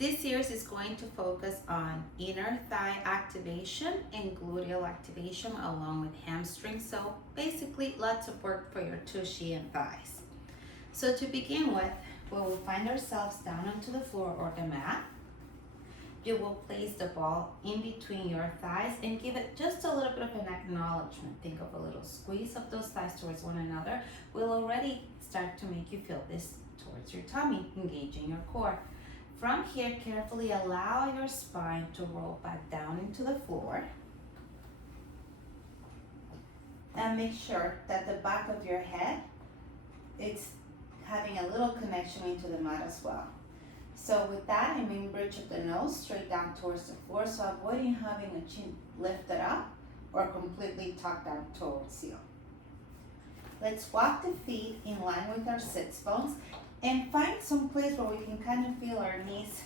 This series is going to focus on inner thigh activation and gluteal activation along with hamstrings. So basically lots of work for your tushy and thighs. So to begin with, we will find ourselves down onto the floor or the mat. You will place the ball in between your thighs and give it just a little bit of an acknowledgement. Think of a little squeeze of those thighs towards one another. Will already start to make you feel this towards your tummy, engaging your core. From here, carefully allow your spine to roll back down into the floor. And make sure that the back of your head is having a little connection into the mat as well. So with that, I mean bridge of the nose straight down towards the floor, so avoiding having a chin lifted up or completely tucked down towards you. Let's walk the feet in line with our sits bones and find some place where we can kind of feel our knees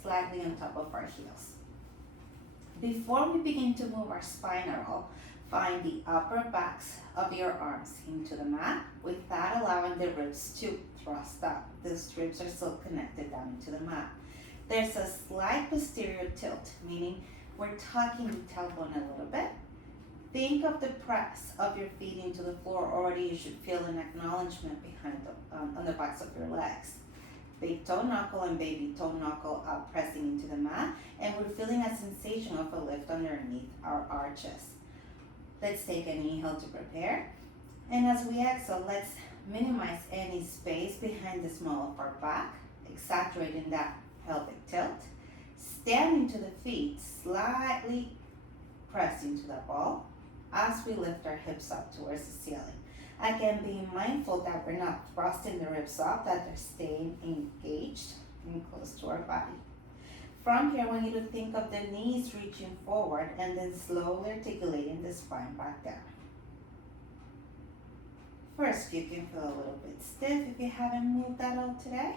slightly on top of our heels. Before we begin to move our spine at all, find the upper backs of your arms into the mat, with that allowing the ribs to thrust up. These ribs are still connected down into the mat. There's a slight posterior tilt, meaning we're tucking the tailbone a little bit. Think of the press of your feet into the floor. Already you should feel an acknowledgement behind on the backs of your legs. Big toe knuckle and baby toe knuckle out pressing into the mat, and we're feeling a sensation of a lift underneath our arches. Let's take an inhale to prepare. And as we exhale, let's minimize any space behind the small of our back, exaggerating that pelvic tilt. Stand into the feet, slightly press into the ball as we lift our hips up towards the ceiling. Again, being mindful that we're not thrusting the ribs up, that they're staying engaged and close to our body. From here, I want you to think of the knees reaching forward and then slowly articulating the spine back down. First, you can feel a little bit stiff if you haven't moved at all today.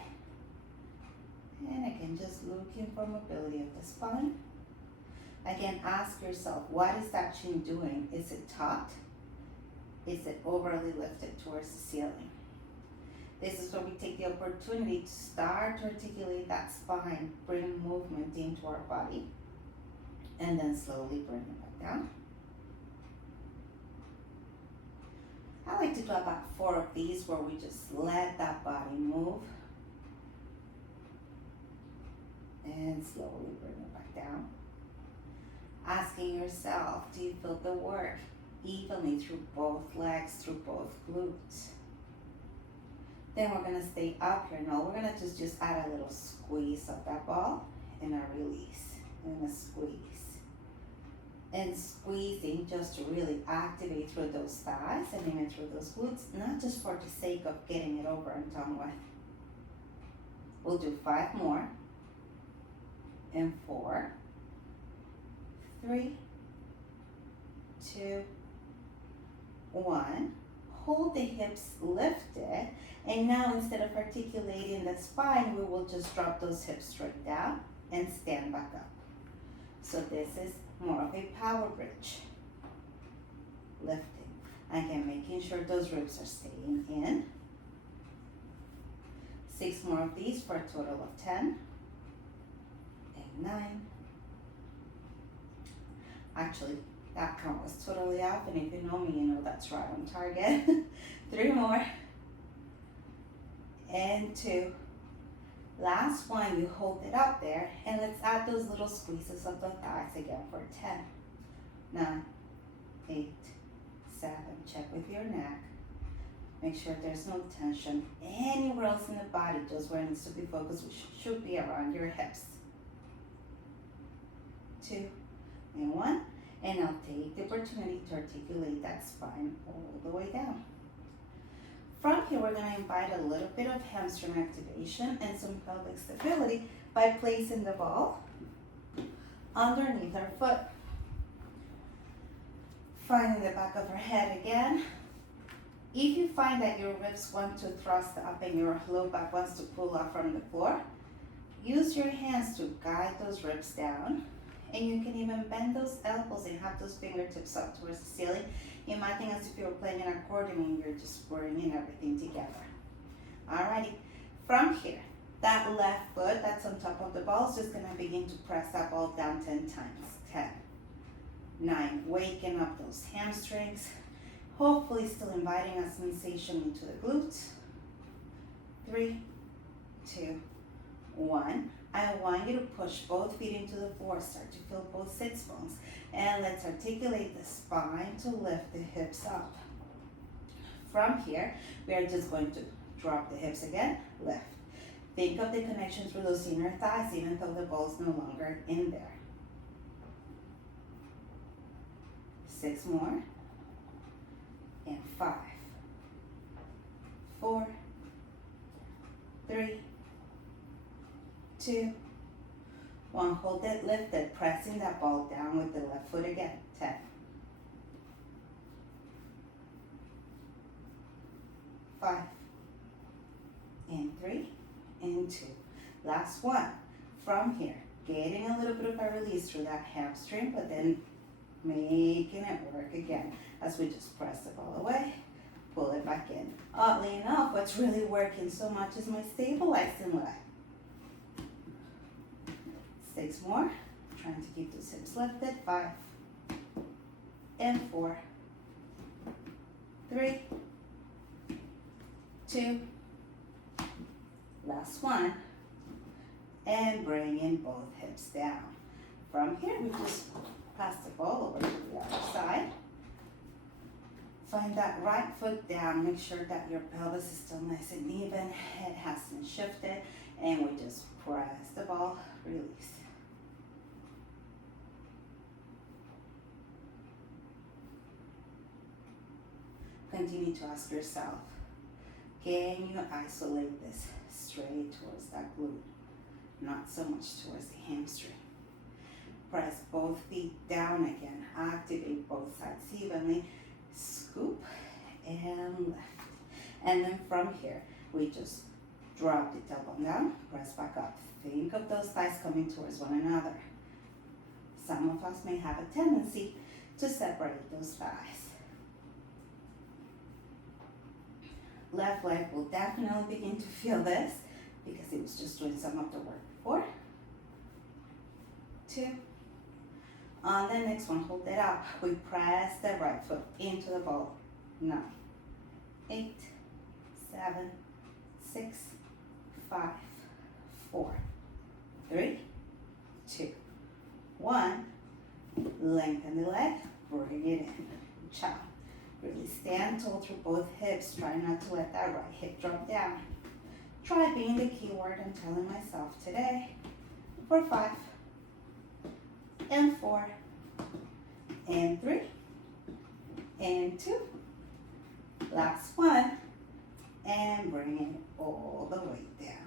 And again, just looking for mobility of the spine. Again, ask yourself, what is that chin doing? Is it tucked? Is it overly lifted towards the ceiling? This is where we take the opportunity to start to articulate that spine, bring movement into our body, and then slowly bring it back down. I like to do about 4 of these where we just let that body move and slowly bring it back down. Asking yourself, do you feel the work evenly through both legs, through both glutes? Then we're gonna stay up here. Now we're gonna just add a little squeeze of that ball and a release and a squeeze. And squeezing just to really activate through those thighs and even through those glutes, not just for the sake of getting it over and done with. We'll do 5 more. And 4, 3, 2, 1. Hold the hips lifted, and now instead of articulating the spine, we will just drop those hips straight down and stand back up. So this is more of a power bridge. Lifting. Again, making sure those ribs are staying in. 6 more of these for a total of 10. And 9. Actually, that count was totally off, and if you know me, you know that's right on target. 3 more. And 2. Last one, you hold it up there, and let's add those little squeezes of the thighs again for 10. 9, 8, 7. Check with your neck. Make sure there's no tension anywhere else in the body, just where it needs to be focused, which should be around your hips. 2 and 1. And now take the opportunity to articulate that spine all the way down. From here, we're going to invite a little bit of hamstring activation and some pelvic stability by placing the ball underneath our foot. Finding the back of our head again. If you find that your ribs want to thrust up and your low back wants to pull up from the floor, use your hands to guide those ribs down. And you can even bend those elbows and have those fingertips up towards the ceiling. Imagine as if you were playing an accordion and you're just bringing everything together. Alrighty, from here, That left foot that's on top of the ball is just gonna begin to press that ball down 10 times. 10, 9, waking up those hamstrings. Hopefully still inviting a sensation into the glutes. 3, 2, 1. I want you to push both feet into the floor. Start to feel both sits bones. And let's articulate the spine to lift the hips up. From here, we are just going to drop the hips again, lift. Think of the connection through those inner thighs, even though the ball's no longer in there. 6 more. And 5, 4, 3, 2, 1. Hold it lifted, pressing that ball down with the left foot again. 10, 5, and 3, and 2. Last one. From here, getting a little bit of a release through that hamstring, but then making it work again as we just press the ball away, pull it back in. Oddly enough, what's really working so much is my stabilizing leg. 6 more. Trying to keep those hips lifted. 5, and 4, 3, 2, last one, and bring in both hips down. From here, we just pass the ball over to the other side. Find that right foot down. Make sure that your pelvis is still nice and even. Head hasn't shifted. And we just press the ball, release. Continue to ask yourself, can you isolate this straight towards that glute? Not so much towards the hamstring. Press both feet down again. Activate both sides evenly. Scoop and lift. And then from here, we just drop the tailbone down, press back up. Think of those thighs coming towards one another. Some of us may have a tendency to separate those thighs. Left leg will definitely begin to feel this because it was just doing some of the work before. 2. On the next one, hold it up. We press the right foot into the ball. 9, 8, 7, 6, 5, 4, 3, 2, 1. Lengthen the leg, bring it in. Ciao. Really stand tall through both hips. Try not to let that right hip drop down. Try being the key word I'm telling myself today. For 5, and 4, and 3, and 2. Last one, and bring it all the way down.